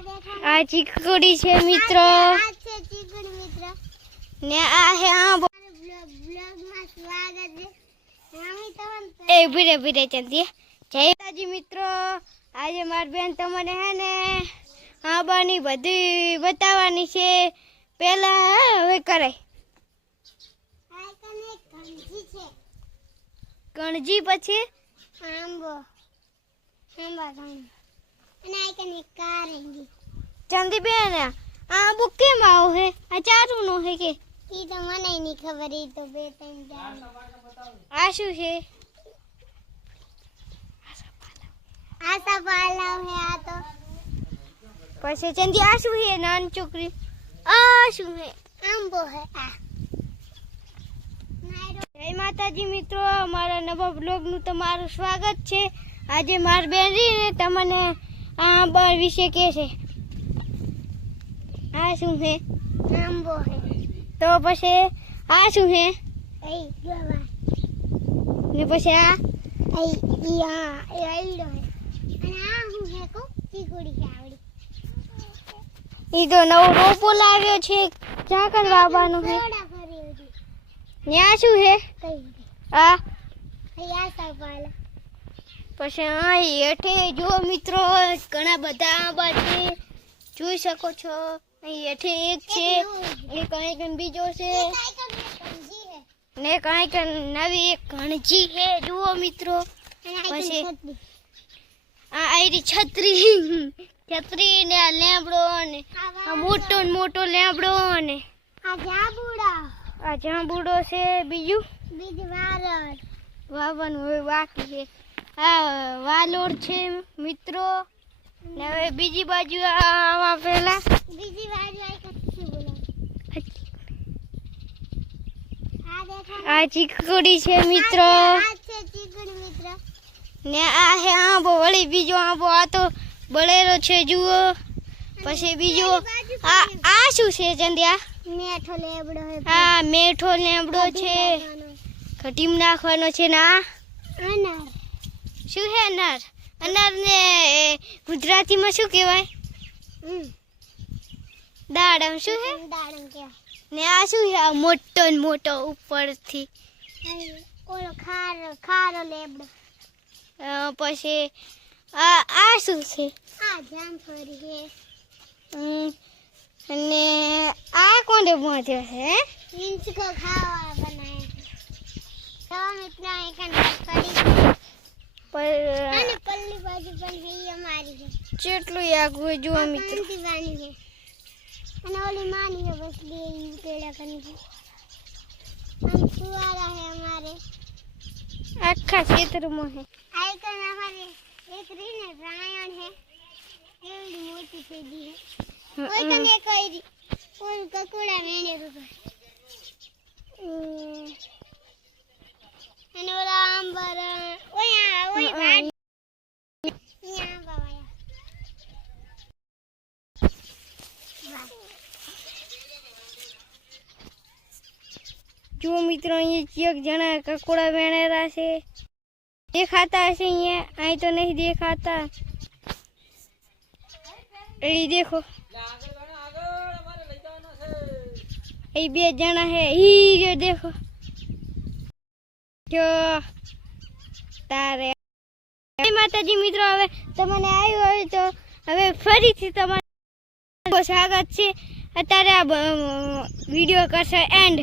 આ ચીકુડી છે મિત્રો ને આ હે આંબો એ ભીરે ચંદી જય માતાજી મિત્રો આજે મારી બેન તમને હે ને આંબાની બધી બતાવવાની છે પહેલા હવે કરાય કણજી પછી આંબો આંબા અને આઈકન કારેંગી ચંદી બેન આંબો કેમ આવો હે આ ચારું નો હે કે ઈ તો મને નહીં ખબર ઈ તો બે ત્રણ જાણ આ શું છે આસા પાલાવ હે આ તો પછી ચંદી આ શું હે નાની છોકરી આ શું હે આંબો હે આ જય માતાજી મિત્રો અમારા નવા બ્લોગ નું તમારું સ્વાગત છે આજે માર બેન ને તમને આંબા વિશે કહે છે આ શું હે આંબો હે તો પછી આ શું હે એ ગવા ને પછી આ એ ઈ આ એ આઈલો હે અને આ હું હે કો ચીકુડી છે આવડી ઈ તો નવો રોપો લાવ્યો છે ઝાકળ વાવવાનું હે થોડા ફરી હતી ને આ શું હે કઈ આ એ આસા પાલા પછી આ હેઠે જો મિત્રો ઘણા બધા આંબા છે જોઈ શકો છો અહીં હેઠે એક છે એ કંઈક બીજો છે ને કંઈક નવી એક ઘણજી છે જુઓ મિત્રો પછી આ આયરી છત્રી ને આ લેમડો ને આ મોટો લેમડો ને આ જાંબુડો છે બીજું વાવવાનું હવે બાકી છે આ વાલોડ છે મિત્રો ને હવે બીજી બાજુ આવા પેલા બીજી બાજુ આ કચ્છું બોલાવ આ દેખો આ ચીકુડી છે મિત્રો આ છે ચીકુડી મિત્ર ને આ હે આંબો વળી બીજો આંબો આ તો બળેરો છે જુઓ પછી બીજો આ શું છે ચંદિયા મેઠો લેબડો હે આ મેઠો લેમડો છે કઢીમ નાખવાનો છે ને આ અનાર શું હે અનાર ને ગુજરાતીમાં શું કહેવાય દાડમ શું હે દાડમ કેવા ને આ શું છે આ મોટો ને મોટો ઉપરથી ઓલો ખારો લેબડો પછી આ શું છે આ જામફળી હે અને આ કોને બાંધ્યો છે ઇંચકો ખાવા બનાયા તો મિત્ર એકન કડી અને પલ્લી બાજુ પણ હે અમારી છે કેટલું આગું જુઓ મિત્રો દીવાની છે અને ઓલી માની છે બસ બે પેડા કરી છે અને સુવારા હે અમારે આખા ક્ષેત્રમાં હે આઈકન અમારે એક રીને રાયણ હે એવડી મોટી પેડી હે કોઈ કને કઈ ઓલ કકુડા મેને રૂપા અને ઓલા આંબર ઓય ભાઈ યા બાવા જુઓ મિત્રો અહીંયા એક જણા કકોડા વેણેરા છે દેખાતા હશે અહીંયા અહીં તો નહીં દેખાતા એ દેખો એ બે જણા હે ઈ દેખો જો તારે માતાજી મિત્રો હવે તમને આવ્યું હોય તો હવે ફરીથી તમારું સ્વાગત છે અત્યારે આ વિડીયો કરશે એન્ડ